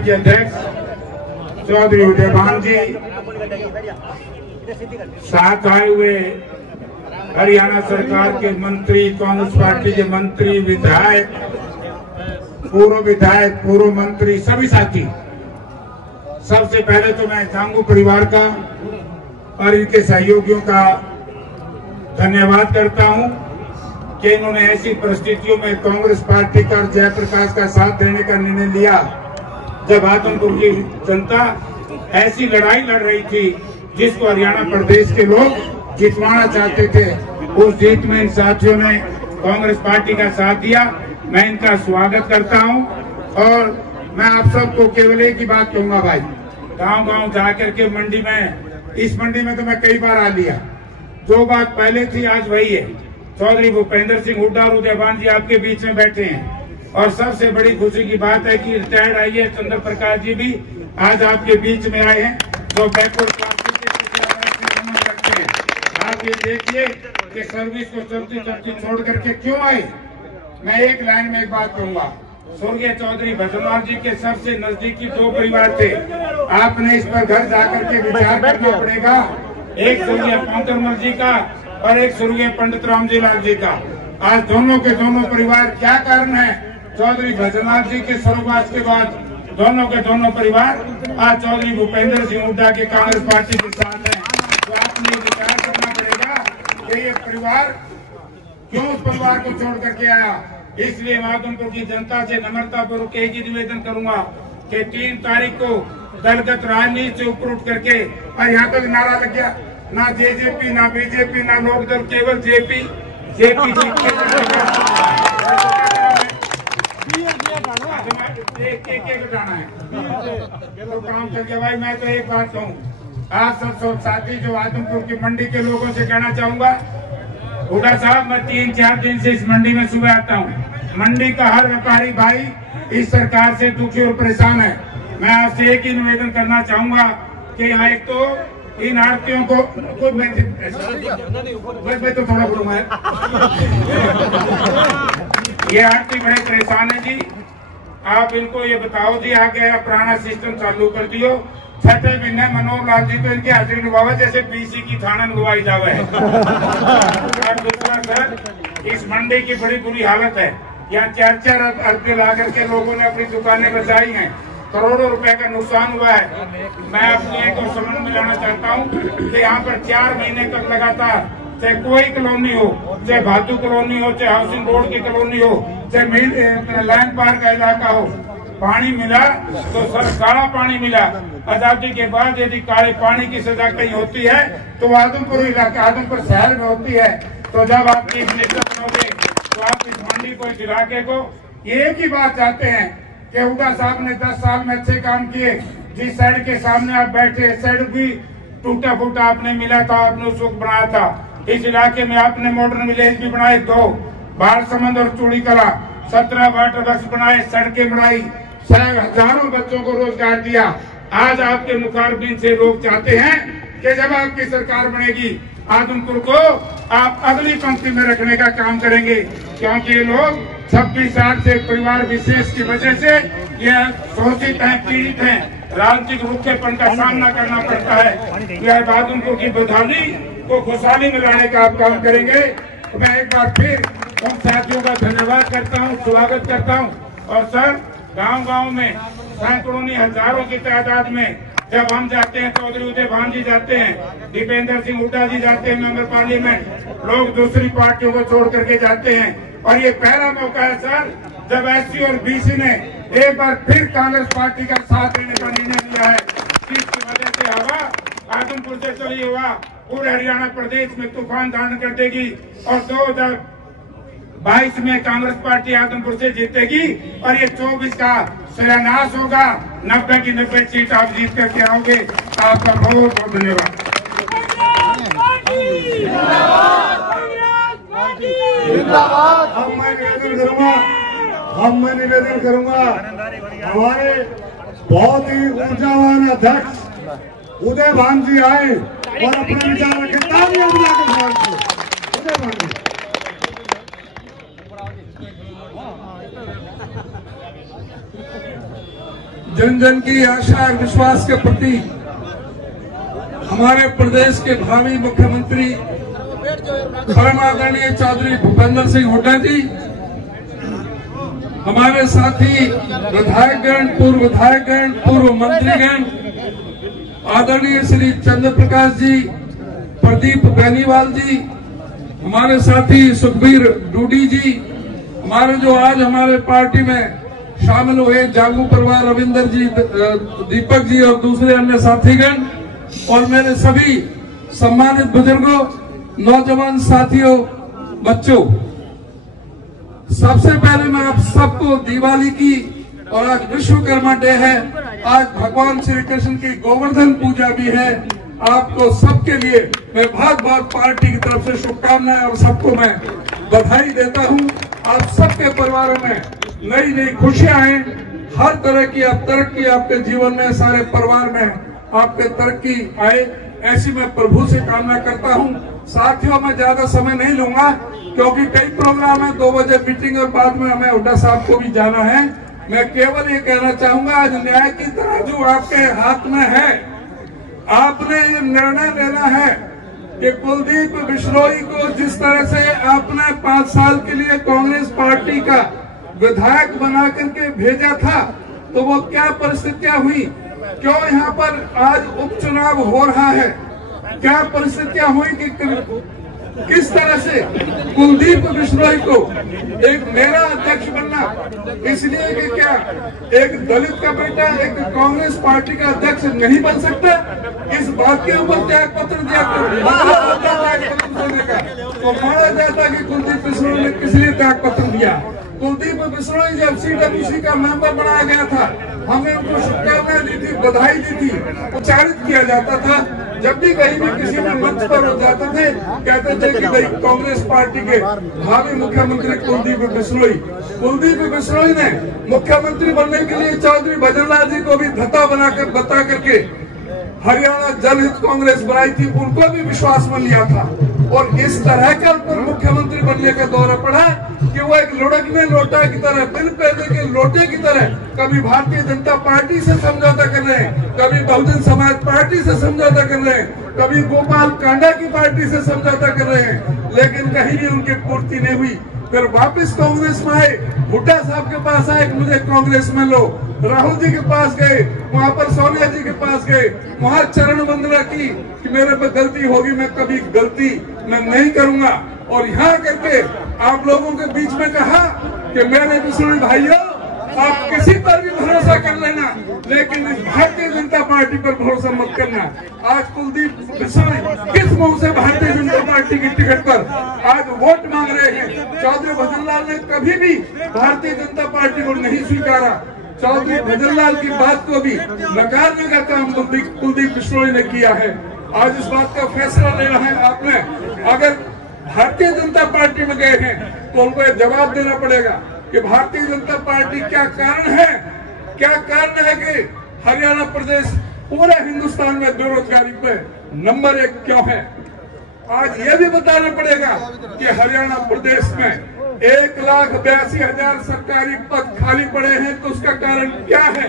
के अध्यक्ष चौधरी उदयभान जी, साथ आए हुए हरियाणा सरकार के मंत्री, कांग्रेस पार्टी के मंत्री, विधायक, पूर्व मंत्री, सभी साथी, सबसे पहले तो मैं जांगू परिवार का और इनके सहयोगियों का धन्यवाद करता हूं कि इन्होंने ऐसी परिस्थितियों में कांग्रेस पार्टी का और जयप्रकाश का साथ देने का निर्णय लिया जब आदमपुर की जनता ऐसी लड़ाई लड़ रही थी जिसको हरियाणा प्रदेश के लोग जितवाना चाहते थे। उस जीत में इन साथियों ने कांग्रेस पार्टी का साथ दिया। मैं इनका स्वागत करता हूं और मैं आप सबको केवल एक ही बात कहूंगा भाई, गांव-गांव जाकर के मंडी में, इस मंडी में तो मैं कई बार आ लिया, जो बात पहले थी आज वही है। चौधरी भूपेंद्र सिंह हुड्डा और उदयभान जी आपके बीच में बैठे हैं और सबसे बड़ी खुशी की बात है कि रिटायर्ड आईएएस चंद्र प्रकाश जी भी आज आपके बीच में आए हैं, जो बैकवर्ड क्लास के रखते हैं। आप ये देखिए कि सर्विस को चलती छोड़ करके क्यों आए। मैं एक लाइन में एक बात कहूंगा, स्वर्गीय चौधरी भजनलाल जी के सबसे नजदीकी दो परिवार थे। आपने इस पर घर जाकर के विचार करना पड़ेगा। एक स्वर्गीय पांतरमल जी का और एक स्वर्गीय पंडित रामजी लाल जी का। आज दोनों के दोनों परिवार, क्या कारण है, चौधरी भजनलाल जी के स्वर्गवास के बाद दोनों के दोनों परिवार आज चौधरी भूपेंद्र सिंह हुड्डा के कांग्रेस पार्टी के साथ हैं। तो आपने विचार करना पड़ेगा कि ये परिवार क्यों उस परिवार को छोड़ करके आया। इसलिए मैं आदमपुर की जनता से नम्रता पूर्वक एक ही निवेदन करूंगा कि 3 तारीख को दलगत राजनीति से ऊपर उठ करके, और यहाँ तक नारा लग गया, ना जेजेपी, ना बीजेपी, ना लोकदल, केवल जेपी एक हटाना है तो काम कर गया भाई। मैं तो एक बात कहूँ, आप सब साथी जो आदमपुर की मंडी के लोगों से कहना चाहूंगा, हुड्डा साहब, मैं 3-4 दिन से इस मंडी में सुबह आता हूँ। मंडी का हर व्यापारी भाई इस सरकार से दुखी और परेशान है। मैं आपसे एक ही निवेदन करना चाहूंगा कि यहाँ एक तो इन आड़तियों को मैं तो थोड़ा बोलूंगा, ये आड़ती बड़े परेशान है जी। आप इनको ये बताओ जी, आगे पुराना सिस्टम चालू कर दियो। 6 महीने मनोहर लाल जी तो इनकी हाजिरी निभावा जैसे पीसी की थाना निभाई जावे है। और दूसरा सर, इस मंडी की बड़ी बुरी हालत है। यहाँ 4-4 अरबे ला करके लोगों ने अपनी दुकानें बचाई हैं, करोड़ों रुपए का नुकसान हुआ है। मैं अपनी एक और समझ में लाना चाहता हूँ कि यहाँ पर 4 महीने तक लगातार, चाहे कोई कॉलोनी हो, चाहे भातू कॉलोनी हो, चाहे हाउसिंग बोर्ड की कॉलोनी हो, चाहे लाइन पार्क का इलाका हो, पानी मिला तो सर काला पानी मिला। आजादी के बाद यदि काले पानी की सजा कहीं होती है तो आदमपुर इलाका, आदमपुर शहर में होती है। तो जब आप चीफ मिनिस्टर बनोगे तो आप इस मंडी को, इस इलाके को एक ही बात चाहते हैं कि हुड्डा साहब ने 10 साल में अच्छे काम किए। जिस साइड के सामने आप बैठे, साइड भी टूटा फूटा आपने मिला था, आपने उस वक्त बनाया था। इस इलाके में आपने मॉडर्न विलेज भी बनाए 2, बाढ़समंद और चूड़ी कला, 17 वाटर वर्क्स बनाए, सड़कें बनाई, हजारों बच्चों को रोजगार दिया। आज आपके मुखारबिन से लोग चाहते हैं कि जब आपकी सरकार बनेगी आदमपुर को आप अगली पंक्ति में रखने का काम करेंगे, क्योंकि ये लोग 26 साल से परिवार विशेष की वजह से ये शोषित हैं, पीड़ित हैं, राजनीतिक रुखेपन का सामना करना पड़ता है। यह आदमपुर की बदहाली को खुशहाली में लाने का आप काम करेंगे। तो मैं एक बार फिर उन साथियों का धन्यवाद करता हूँ, स्वागत करता हूँ। और सर, गांव-गांव में सैकड़ों हजारों की तादाद में जब हम जाते हैं, चौधरी उदयभान जी जाते हैं, दीपेंद्र सिंह हुड्डा जी जाते हैं, मेंबर पार्लियामेंट, लोग दूसरी पार्टियों को छोड़ करके जाते हैं। और ये पहला मौका है सर जब एससी और बीसी ने एक बार फिर कांग्रेस पार्टी का साथ देने का निर्णय लिया है, जिसकी वजह से हवा आदमपुर से चली हुआ पूरे हरियाणा प्रदेश में तूफान धारण कर देगी। और 2022 में कांग्रेस पार्टी आदमपुर से जीतेगी और ये 24 का शिलान्यास होगा। 90 की 90 सीट आप जीत करके आओगे। आपका बहुत बहुत धन्यवाद। मैं निवेदन करूंगा हमारे बहुत ही ऊर्जावान अध्यक्ष उदयभान जी आए और अपने विचार रखे। उदयभान जी जन जन की आशा और विश्वास के प्रति हमारे प्रदेश के भावी मुख्यमंत्री परम आदरणीय चौधरी भूपेंद्र सिंह हुड्डा जी, हमारे साथी विधायकगण, पूर्व विधायकगण, पूर्व मंत्रीगण, आदरणीय श्री चंद्र प्रकाश जी, प्रदीप बेनीवाल जी, हमारे साथी सुखबीर डूडी जी, हमारे जो आज हमारे पार्टी में शामिल हुए जागू परिवार रविंदर जी, दीपक जी और दूसरे अन्य साथीगण, और मेरे सभी सम्मानित बुजुर्गों, नौजवान साथियों, बच्चों, सबसे पहले मैं आप सबको दिवाली की, और आज विश्वकर्मा डे है, आज भगवान श्री कृष्ण की गोवर्धन पूजा भी है, आपको सबके लिए मैं बहुत बहुत पार्टी की तरफ से शुभकामनाएं और सबको मैं बधाई देता हूं। आप सबके परिवारों में नई नई खुशियां आए, हर तरह की आप तरक्की आपके जीवन में, सारे परिवार में आपके तरक्की आए, ऐसी मैं प्रभु से कामना करता हूं। साथियों, मैं ज्यादा समय नहीं लूंगा क्योंकि कई प्रोग्राम है, 2 बजे मीटिंग और बाद में हमें हुड्डा साहब को भी जाना है। मैं केवल ये कहना चाहूंगा, आज न्याय की तराजू आपके हाथ में है। आपने ये निर्णय लेना है कि कुलदीप बिश्नोई को जिस तरह से आपने 5 साल के लिए कांग्रेस पार्टी का विधायक बना करके भेजा था, तो वो क्या परिस्थितियां हुई, क्यों यहाँ पर आज उपचुनाव हो रहा है, क्या परिस्थितियां हुई कि किस तरह से कुलदीप बिश्नोई को एक मेरा अध्यक्ष बनना, इसलिए कि क्या एक दलित का बेटा एक कांग्रेस पार्टी का अध्यक्ष नहीं बन सकता, इस बात के ऊपर त्याग पत्र दिया तो माना जाता कि कुलदीप बिश्नोई ने किस लिए त्याग पत्र दिया। कुलदीप बिश्नोई जब CWC का मेंबर बनाया गया था, हमने उनको शुभकामनाएं दी थी, बधाई दी थी, उच्चारित किया जाता था। जब भी कहीं भी किसी में मंच पर हो जाते थे, कहते थे कि भाई कांग्रेस पार्टी के भावी मुख्यमंत्री कुलदीप बिश्नोई ने मुख्यमंत्री बनने के लिए चौधरी भजनलाल जी को भी धत्ता बनाकर बता करके हरियाणा जनहित कांग्रेस बनाई थी, उनको भी विश्वास में लिया था। और इस तरह का पर मुख्यमंत्री बनने का दौरा पड़ा कि वो एक लुढ़कने लोटा की तरह, बिन पैदे के लोटे की तरह, कभी भारतीय जनता पार्टी से समझौता कर रहे हैं, कभी बहुजन समाज पार्टी से समझौता कर रहे हैं, कभी गोपाल कांडा की पार्टी से समझौता कर रहे हैं, लेकिन कहीं भी उनकी पूर्ति नहीं हुई। फिर वापस कांग्रेस में आए, हुड्डा साहब के पास आए, मुझे कांग्रेस में लो, राहुल जी के पास गए, वहां पर सोनिया जी के पास गए, वहां चरण वंदना की कि मेरे पे गलती होगी, मैं कभी गलती मैं नहीं करूंगा। और यहाँ करके आप लोगों के बीच में कहा कि मेरे बिश्नोई भाइयों, आप किसी पर भी भरोसा कर लेना, लेकिन इस भारतीय जनता पार्टी पर भरोसा मत करना। आज कुलदीप बिश्नोई किस मुंह से भारतीय जनता पार्टी की टिकट पर आज वोट मांग रहे हैं। चौधरी भजनलाल ने कभी भी भारतीय जनता पार्टी को नहीं स्वीकारा। चौधरी भजनलाल की बात को भी नकारने का काम कुलदीप बिश्नोई ने किया है। आज इस बात का फैसला लेना है आपने। अगर भारतीय जनता पार्टी में गए हैं तो उनको एक जवाब देना पड़ेगा कि भारतीय जनता पार्टी क्या कारण है कि हरियाणा प्रदेश पूरे हिंदुस्तान में बेरोजगारी पे नंबर 1 क्यों है। आज ये भी बताना पड़ेगा कि हरियाणा प्रदेश में 1,82,000 सरकारी पद खाली पड़े हैं, तो उसका कारण क्या है।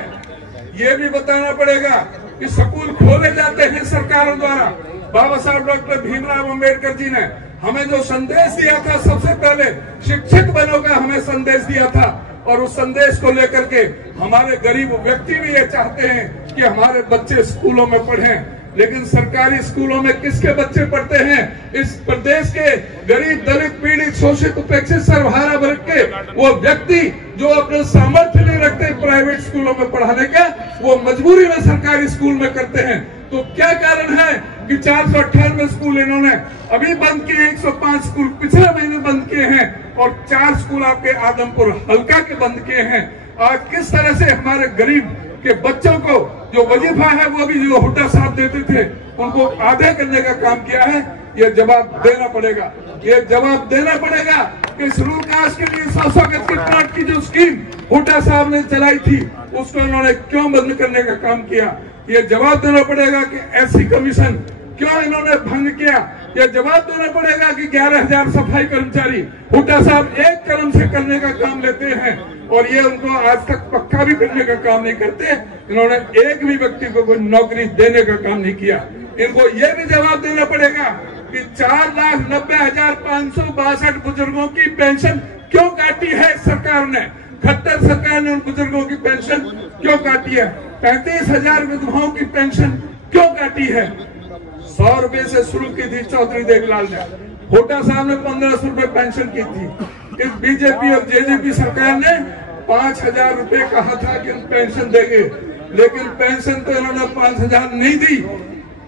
ये भी बताना पड़ेगा कि स्कूल खोले जाते हैं सरकारों द्वारा। बाबा साहब डॉक्टर भीमराव अंबेडकर जी ने हमें जो संदेश दिया था, सबसे पहले शिक्षित बनो का हमें संदेश दिया था, और उस संदेश को लेकर के हमारे गरीब व्यक्ति भी ये चाहते हैं कि हमारे बच्चे स्कूलों में पढ़ें। लेकिन सरकारी स्कूलों में किसके बच्चे पढ़ते हैं। इस प्रदेश के गरीब, दलित, पीड़ित, शोषित, उपेक्षित, सर्वहारा वर्ग के वो व्यक्ति जो अपने सामर्थ्य नहीं रखते प्राइवेट स्कूलों में पढ़ाने का, वो मजबूरी में सरकारी स्कूल में करते हैं। तो क्या कारण है कि 498 स्कूल इन्होंने अभी बंद किए, 105 स्कूल पिछले महीने बंद किए हैं, और 4 स्कूल आपके आदमपुर हल्का के बंद किए हैं। आज किस तरह से हमारे गरीब के बच्चों को जो वजीफा है वो भी जो हुड्डा साहब देते थे, उनको आधे करने का काम किया है। ये जवाब देना पड़ेगा, ये जवाब देना पड़ेगा कि शेड्यूल कास्ट के लिए 100 गज के प्लॉट की जो स्कीम हुड्डा साहब ने चलाई थी, उसको उन्होंने क्यों बंद करने का काम किया। ये जवाब देना पड़ेगा कि ऐसी कमीशन क्यों इन्होंने भंग किया। ये जवाब देना पड़ेगा कि 11,000 सफाई कर्मचारी हुड्डा साहब एक कलम से करने का काम लेते हैं और ये उनको आज तक पक्का भी करने का काम नहीं करते। इन्होंने एक भी व्यक्ति को कोई नौकरी देने का काम नहीं किया। इनको ये भी जवाब देना पड़ेगा कि 4,90,562 बुजुर्गों की पेंशन क्यों काटी है सरकार ने। खट्टर सरकार ने उन बुजुर्गों की पेंशन क्यों काटी है। 35,000 विधवाओं की पेंशन क्यों काटी है। 100 रुपए से शुरू की थी चौधरी देवलाल ने, हुड्डा साहब ने 1,500 रुपए पेंशन की थी। इस बीजेपी और जेजेपी सरकार ने 5,000 रुपए कहा था कि हम पेंशन देंगे, लेकिन पेंशन तो इन्होंने 5,000 नहीं दी।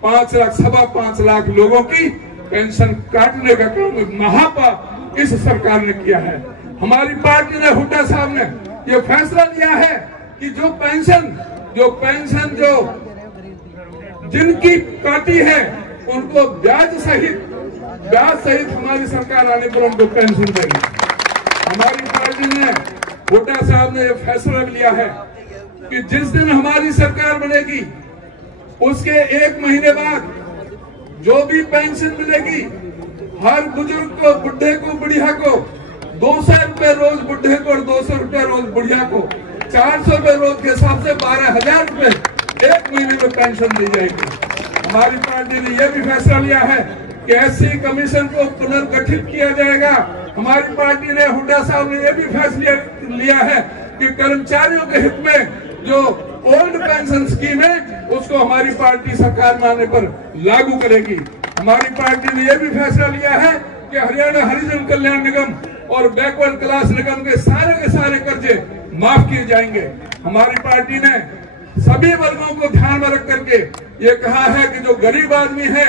5 लाख 5.25 लाख लोगों की पेंशन काटने का काम महापाप इस सरकार ने किया है। हमारी पार्टी ने, हुड्डा साहब ने यह फैसला लिया है कि जो पेंशन जिनकी काटी है उनको ब्याज सहित हमारी सरकार आने पर उनको पेंशन देगी। हमारी पार्टी ने, हुड्डा साहब ने यह फैसला लिया है कि जिस दिन हमारी सरकार बनेगी उसके 1 महीने बाद जो भी पेंशन मिलेगी हर बुजुर्ग को, बुढ़े को, बुढ़िया को 200 रुपए रोज बुढ़े को और 200 रुपए रोज बुढ़िया को 400 रुपए रोज के हिसाब से 12,000 रुपए 1 महीने में पेंशन दी जाएगी। हमारी पार्टी ने यह भी फैसला लिया है कि एससी कमीशन को पुनर्गठित किया जाएगा। हमारी पार्टी ने, हुड्डा साहब ने यह भी फैसला लिया है कि कर्मचारियों के हित में जो ओल्ड पेंशन स्कीम है उसको हमारी पार्टी सरकार में आने पर लागू करेगी। हमारी पार्टी ने यह भी फैसला लिया है कि हरियाणा हरिजन कल्याण निगम और बैकवर्ड क्लास निगम के सारे कर्जे माफ किए जाएंगे। हमारी पार्टी ने सभी वर्गों को ध्यान में रख करके ये कहा है कि जो गरीब आदमी है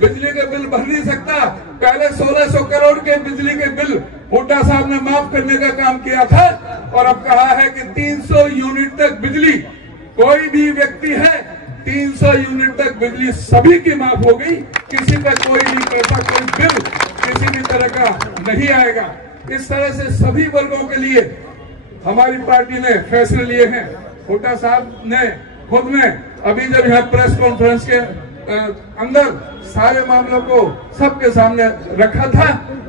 बिजली के बिल भर नहीं सकता, पहले 1,600 करोड़ के बिजली के बिल हुड्डा साहब ने माफ करने का काम किया था और अब कहा है कि 300 यूनिट तक बिजली, कोई भी व्यक्ति है 300 यूनिट तक बिजली सभी की माफ हो गई। किसी का कोई भी पैसा, कोई बिल किसी भी तरह का नहीं आएगा। इस तरह से सभी वर्गों के लिए हमारी पार्टी ने फैसले लिए हैं। हुड्डा साहब ने खुद में अभी जब यहाँ प्रेस कॉन्फ्रेंस के अंदर सारे मामलों को सबके सामने रखा था,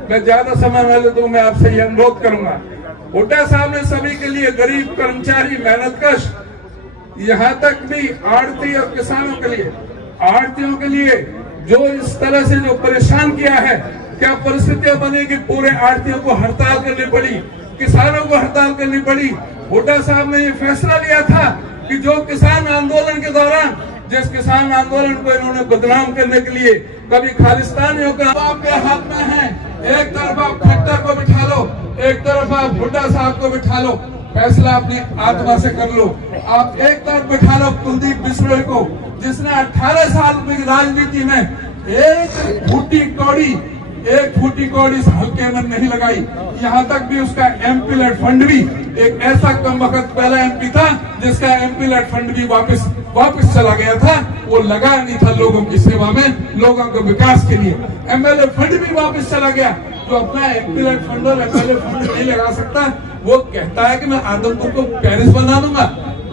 मैं ज्यादा समय न ले तो मैं आपसे ये अनुरोध करूंगा। हुड्डा साहब ने सभी के लिए, गरीब, कर्मचारी, मेहनतकश, यहाँ तक भी आड़ती और किसानों के लिए, आड़तियों के लिए जो इस तरह से जो परेशान किया है, क्या परिस्थितियां बनी कि पूरे आड़तियों को हड़ताल करनी पड़ी, किसानों को हड़ताल करनी पड़ी। हुड्डा साहब ने ये फैसला लिया था कि जो किसान आंदोलन के दौरान, जिस किसान आंदोलन को इन्होंने बदनाम करने के लिए कभी खालिस्तानियों का आपके हाथ में है, एक तरफ आप खट्टर को बिठा लो, एक तरफ आप हुड्डा साहब को बिठा लो, फैसला अपनी आत्मा से कर लो। आप एक तरफ बिठा लो कुलदीप बिश्नोई को, जिसने 18 साल की राजनीति में एक फूटी कौड़ी इस हल्के में नहीं लगाई। यहाँ तक भी उसका एमपी लेड फंड भी, एक ऐसा कम वक्त पहला एमपी था जिसका एमपी लेड फंड भी वापस चला गया था। वो लगा नहीं था लोगों की सेवा में, लोगों के विकास के लिए। एमएलए फंड भी वापस चला गया। जो अपना एमपी लेड फंड और एमएलए फंड नहीं लगा सकता, वो कहता है कि मैं आदमपुर को पेरिस बना दूंगा।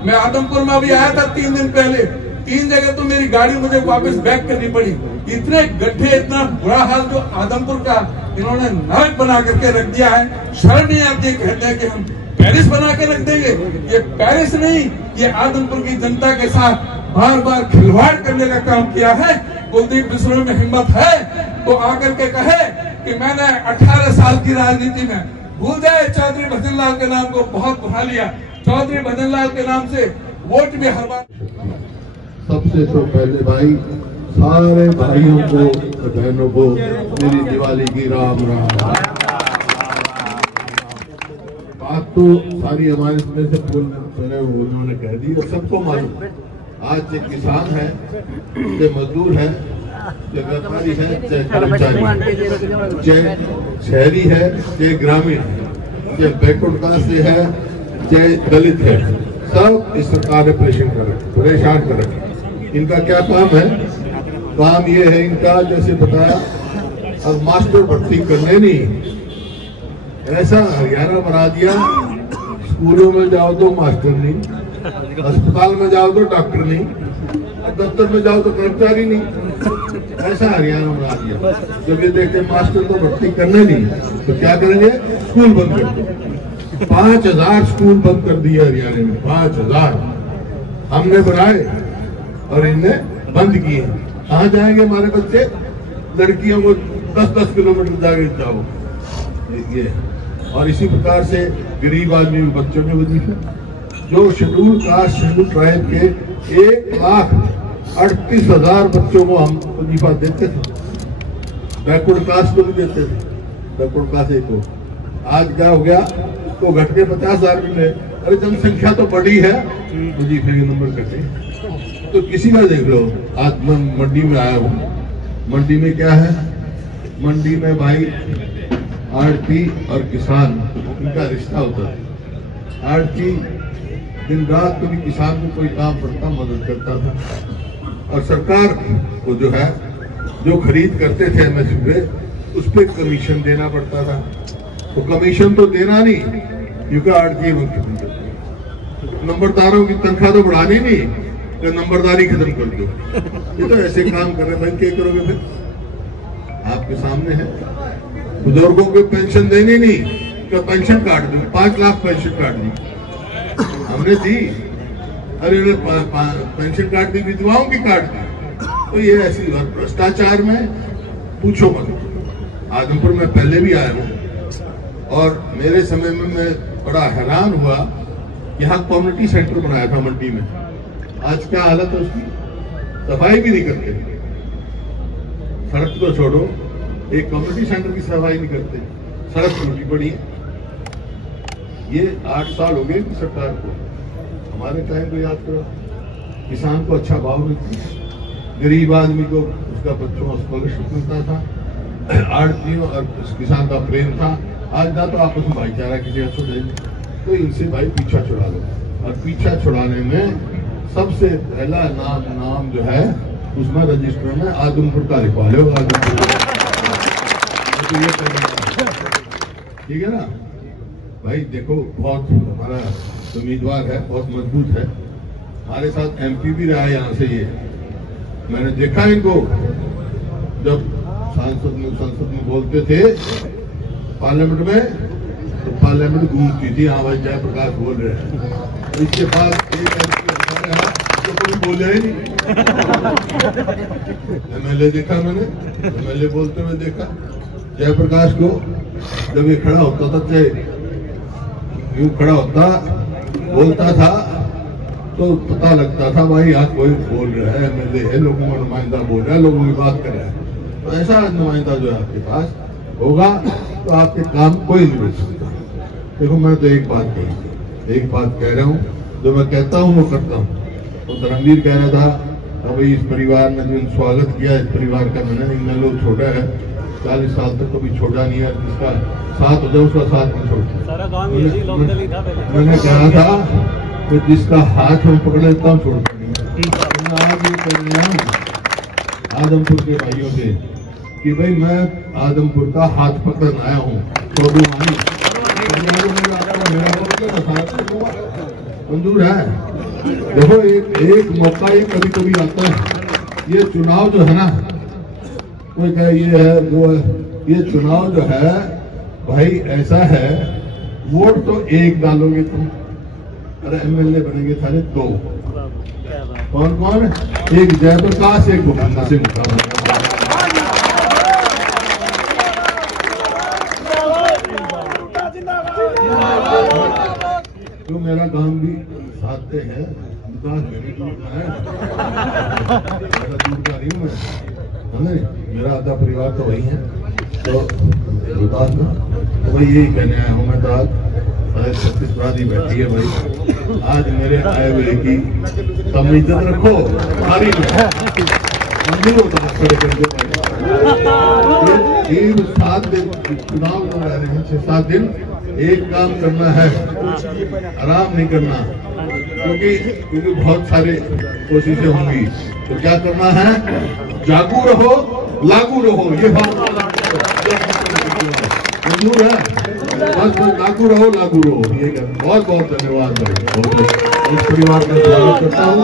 मैं आदमपुर में अभी आया था 3 दिन पहले, 3 जगह तो मेरी गाड़ी मुझे वापस बैक करनी पड़ी। इतने गड्ढे, इतना बुरा हाल जो आदमपुर का इन्होंने नरक बना करके रख दिया है। शर्म नहीं आती कहते हैं कि हम पेरिस बना के रख देंगे। ये पेरिस नहीं, ये आदमपुर की जनता के साथ बार बार खिलवाड़ करने का काम किया है। कुलदीप बिश्नोई में हिम्मत है तो आकर के कहे कि मैंने 18 साल की राजनीति में, भूल जाए चौधरी भजनलाल के नाम को बहुत बुला लिया, चौधरी भजनलाल के नाम से वोट भी हर बार। सबसे तो पहले भाई सारे भाइयों को, बहनों को मेरी दिवाली की राम राम। बात तो सारी हमारे में से सुने उन्होंने कह दी और सबको मालूम। आज चाहे किसान है, चाहे मजदूर है, चाहे व्यापारी है, चाहे कर्मचारी, चाहे शहरी है, चाहे ग्रामीण है, चाहे बैकवर्ड कास्ट से है, चाहे दलित है, सब इस सरकार ने परेशान कर रखे। इनका क्या काम है? काम ये है इनका, जैसे बताया, अब मास्टर भर्ती करने नहीं, ऐसा हरियाणा बना दिया। स्कूलों में जाओ तो मास्टर नहीं, अस्पताल में जाओ तो डॉक्टर नहीं, दफ्तर में जाओ तो कर्मचारी नहीं। ऐसा हरियाणा बना दिया। जब ये देखते मास्टर को भर्ती करने नहीं तो क्या करेंगे, स्कूल बंद कर दो। 5000 स्कूल बंद कर दिए हरियाणा में, 5000 हमने बनाए और इनने बंद किए। कहाँ जाएंगे हमारे बच्चे? लड़कियों को 10-10 किलोमीटर जाके जाओ ये। और इसी प्रकार से गरीब आदमी बच्चों के वजीफे, जो शेड्यूल कास्ट शेड्यूल ट्राइब के 1,38,000 बच्चों को हम वजीफा देते थे, बैकवर्ड कास्ट को भी देते थे, बैकवर्ड कास्ट को। आज क्या हो गया, तो घट के 50,000 मिले। अरे जनसंख्या तो बड़ी है, वजीफे के नंबर घटे। तो किसी का देख लो। आज मैं मंडी में आया हूँ, मंडी में क्या है, मंडी में भाई आड़ती और किसान इनका रिश्ता होता है। आड़ती दिन रात कभी किसान को कोई काम पड़ता मदद करता था, और सरकार को जो है जो खरीद करते थे एमएसपी पे, उस पर कमीशन देना पड़ता था। तो कमीशन तो देना नहीं, क्योंकि आड़ती नंबरदारों की तनख्वाह तो बढ़ानी नहीं, तो नंबरदारी खत्म कर दो। ये तो ऐसे काम कर रहे हैं भाई, क्या करोगे फिर? आपके सामने है। बुजुर्गों को पेंशन देनी नहीं, तो पेंशन काट दो, 5 लाख पेंशन काट दी हमने दी। अरे पेंशन काट दी, विधवाओं की काट दी। तो ये ऐसी भ्रष्टाचार में पूछो मत। आदमपुर में पहले भी आया हूँ, और मेरे समय में मैं बड़ा हैरान हुआ। यहाँ कम्युनिटी सेंटर बनाया था मंडी में, आज क्या हालत है उसकी? सफाई भी नहीं करते। सड़क तो छोड़ो, एक कम्युनिटी सेंटर की सफाई नहीं करते, सड़क टूटी पड़ी है। ये 8 साल हो गए सरकार को। हमारे टाइम को याद करो, किसान को अच्छा भाव मिलता, गरीब आदमी को उसका बच्चों को स्कॉलरशिप मिलता था, आड़तियों और किसान का प्रेम था। आज ना तो आपस में भाईचारा किसी का छुड़ाएंगे, तो इनसे भाई पीछा छुड़ा लो। और पीछा छुड़ाने में सबसे पहला नाम जो है उसमें रजिस्टर में आदमपुर का लिखवा लो। ठीक है ना भाई? देखो, बहुत हमारा उम्मीदवार है, बहुत मजबूत है। हमारे साथ एमपी भी रहा है यहाँ से। ये मैंने देखा इनको जब संसद में बोलते थे पार्लियामेंट में, तो पार्लियामेंट गूंजती थी, हाँ भाई जयप्रकाश बोल रहे हैं। इसके बाद एक तो कोई बोले ही नहीं। एमएलए देखा मैंने, एमएलए बोलते हुए देखा। जयप्रकाश को जब ये खड़ा होता था, चाहे यूं खड़ा होता बोलता था, तो पता लगता था भाई यहाँ कोई बोल रहा है, एमएलए है, लोगों का नुमाइंदा बोल रहा है, लोगों की बात कर रहा है। तो ऐसा नुमाइंदा जो है आपके पास होगा तो आपके काम कोई नहीं रोक सकता। देखो, मैं तो एक बात कह रहा हूँ, जो मैं कहता हूँ वो करता हूँ। तो धर्मवीर कह रहा था भाई इस परिवार ने जो स्वागत किया, इस परिवार का मैंने इतना लोग छोटा है, 40 साल तक कभी छोटा नहीं है, जिसका साथ हो जाए उसका साथ नहीं छोड़ता। मैंने कहा था कि जिसका हाथ हम पकड़ लेता हूँ छोड़ता नहीं। आज ये कह रहा हूँ आदमपुर के भाइयों से कि भाई मैं आदमपुर का हाथ पकड़ने आया हूँ, छोड़ू नहीं। मंजूर है? देखो, एक मौका ये कभी कभी आता है। ये चुनाव जो है ना, कोई कहे ये है वो है, ये चुनाव जो है भाई ऐसा है, वोट तो एक डालोगे तुम, अरे एमएलए बनेंगे सारे 2। कौन कौन? एक जयप्रकाश, एक भूपेंद्र सिंह। तो मेरा काम भी साथ है, दूर का नहीं हूँ मैं, मेरा आधा परिवार तो वही है। तो भाई यही कहने आया हूँ मैं। तो आज 36 बरादरी बैठी है भाई, आज मेरे आए हुए की कम इज्जत रखो, सारी मंजूर होता है। 7 दिन चुनाव हो रहे हैं, 6-7 दिन एक काम करना है, आराम नहीं करना, क्योंकि बहुत सारे कोशिशें होंगी। तो क्या करना है? जागू रहो, लागू रहो। ये बात मंजूर है? बस लागू रहो, लागू रहो। ये बहुत बहुत धन्यवाद भाई। इस परिवार का स्वागत करता हूँ।